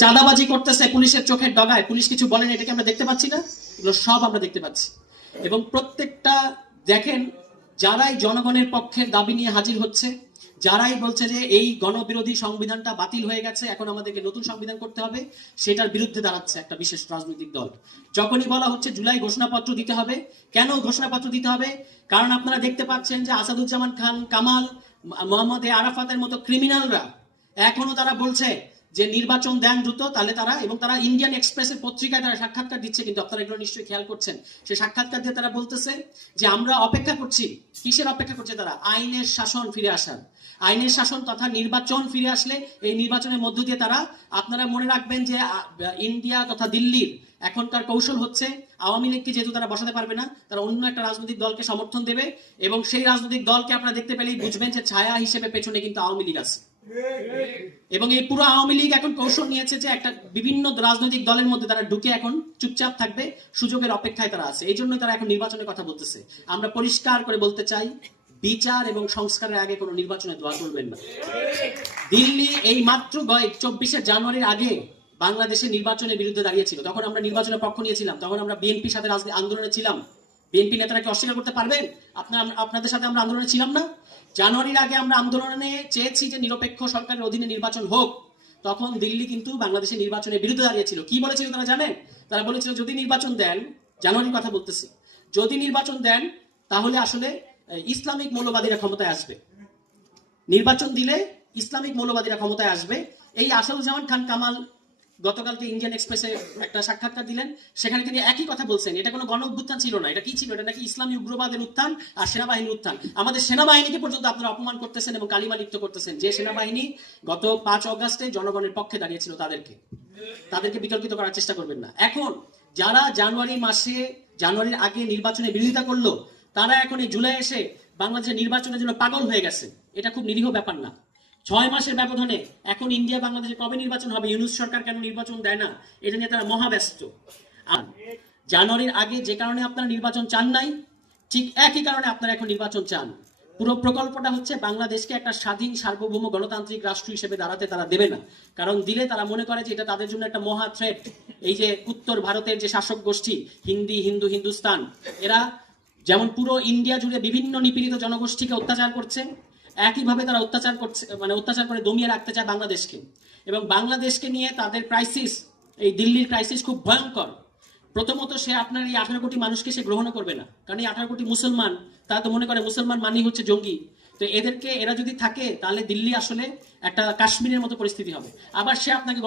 চাঁদাবাজি করতেছে পুলিশের চোখের ডগায়, পুলিশ কিছু বলেন, এটাকে আমরা দেখতে পাচ্ছি না? এগুলো সব আমরা দেখতে পাচ্ছি। এবং প্রত্যেকটা দেখেন, যারাই জনগণের পক্ষের দাবি নিয়ে হাজির হচ্ছে, যারাই বলছে যে এই গণবিরোধী সংবিধানটা বাতিল হয়ে গেছে, এখন আমাদেরকে নতুন সংবিধান করতে হবে, সেটার বিরুদ্ধে দাঁড়াচ্ছে একটা বিশেষ রাজনৈতিক দল। যখনই বলা হচ্ছে জুলাই ঘোষণাপত্র দিতে হবে, কেন ঘোষণাপত্র দিতে হবে? কারণ আপনারা দেখতে পাচ্ছেন যে আসাদুজ্জামান খান কামাল, মোহাম্মদ আরাফাতের মতো ক্রিমিনালরা এখনো তারা বলছে যে নির্বাচন দেন দ্রুত, তাহলে তারা, এবং তারা ইন্ডিয়ান এক্সপ্রেসের পত্রিকায় তারা সাক্ষাৎকার দিচ্ছে, কিন্তু আপনারা এগুলো নিশ্চয়ই খেয়াল করছেন। সেই সাক্ষাৎকার দিয়ে তারা বলতেছে যে আমরা অপেক্ষা করছি। কিসের অপেক্ষা করছে তারা? আইনের শাসন ফিরে আসার। আইনের শাসন তথা নির্বাচন ফিরে আসলে এই নির্বাচনের মধ্য দিয়ে তারা, আপনারা মনে রাখবেন যে ইন্ডিয়া তথা দিল্লির এখনকার কৌশল হচ্ছে আওয়ামী লীগকে যেহেতু তারা বসাতে পারবে না, তারা অন্য একটা রাজনৈতিক দলকে সমর্থন দেবে, এবং সেই রাজনৈতিক দলকে আপনারা দেখতে পেলেই বুঝবেন যে ছায়া হিসেবে পেছনে কিন্তু আওয়ামী লীগ আছে। এবং এই পুরো আওয়ামী লীগ এখন কৌশল নিয়েছে যে একটা বিভিন্ন রাজনৈতিক দলের মধ্যে তারা ঢুকে এখন চুপচাপ থাকবে, সুযোগের অপেক্ষায় তারা আছে। এই জন্যই তারা এখন নির্বাচনের কথা বলতেছে। আমরা পরিষ্কার করে বলতে চাই, বিচার এবং সংস্কারের আগে কোনো নির্বাচনে দোয়া করবেন না। দিল্লি এই মাত্র 24শে জানুয়ারির আগে বাংলাদেশের নির্বাচনের বিরুদ্ধে দাঁড়িয়েছিল। তখন আমরা নির্বাচনের পক্ষ নিয়েছিলাম, তখন আমরা বিএনপির সাথে আন্দোলনে ছিলাম। বিএনপি নেতারা কি অস্বীকার করতে পারবেন আপনাদের সাথে আমরা আন্দোলনে ছিলাম না? জানুয়ারির আগে আমরা আন্দোলনে চেয়েছি যে নিরপেক্ষ সরকারের অধীনে নির্বাচন হোক। তখন দিল্লি কিন্তু বাংলাদেশের নির্বাচনের বিরুদ্ধে দাঁড়িয়েছিল। কি বলেছিল তারা জানেন? তারা বলেছিল যদি নির্বাচন দেন, জানুয়ারির কথা বলতেছি, যদি নির্বাচন দেন তাহলে আসলে ইসলামিক মৌলবাদীরা ক্ষমতায় আসবে। নির্বাচন দিলে ইসলামিক মৌলবাদীরা ক্ষমতায় আসবে। এই আসাদুজ্জামান খান কামাল গতকালকে ইন্ডিয়ান এক্সপ্রেসে একটা সাক্ষাৎকার দিলেন, সেখানে তিনি একই কথা বলছেন। এটা কোনো গণ অভ্যুত্থান ছিল না, এটা কি ছিল? এটা নাকি ইসলামী উগ্রবাদের উত্থান আর সেনাবাহিনীর উত্থান। আমাদের সেনাবাহিনীকে পর্যন্ত আপনারা অপমান করতেছেন এবং কালিমা লিপ্ত করতেছেন। যে সেনাবাহিনী গত 5 অগস্টে জনগণের পক্ষে দাঁড়িয়েছিল, তাদেরকে বিতর্কিত করার চেষ্টা করবেন না। এখন যারা জানুয়ারির আগে নির্বাচনে বিরোধিতা করলো, তারা এখন এই জুলাই এসে বাংলাদেশের নির্বাচনের জন্য পাগল হয়ে গেছে। এটা খুব নিরীহ ব্যাপার না। 6 মাসের ব্যবধানে এখন ইন্ডিয়া বাংলাদেশে কবে নির্বাচন হবে, ইউনূস সরকার কেন নির্বাচন দেয় না, এটা নিয়ে তারা মহাব্যস্ত। আর জানুয়ারির আগে যে কারণে আপনারা নির্বাচন চান নাই, ঠিক একই কারণে আপনারা এখন নির্বাচন চান। পুরো প্রকল্পটা হচ্ছে বাংলাদেশকে একটা স্বাধীন সার্বভৌম গণতান্ত্রিক রাষ্ট্র হিসেবে দাঁড়াতে তারা দেবে না। কারণ দিলে তারা মনে করে যে এটা তাদের জন্য একটা মহা থ্রেট। এই যে উত্তর ভারতের যে শাসক গোষ্ঠী হিন্দুস্তান, এরা যেমন পুরো ইন্ডিয়া জুড়ে বিভিন্ন নিপীড়িত জনগোষ্ঠীকে অত্যাচার করছে, একইভাবে তারা অত্যাচার করে দমিয়ে রাখতে চায় বাংলাদেশকে। এবং বাংলাদেশকে নিয়ে তাদের ক্রাইসিস, এই দিল্লির ক্রাইসিস খুব ভয়ঙ্কর। প্রথমত সে আপনার এই 18 কোটি মানুষকে সে গ্রহণ করবে না, কারণ এই 18 কোটি মুসলমান, তারা তো মনে করে মুসলমান মানেই হচ্ছে জঙ্গি। তো এরা যদি থাকে, তাহলে দিল্লি আসলে একটা কাশ্মীরের মতো পরিস্থিতি হবে। আবার সে আপনাকে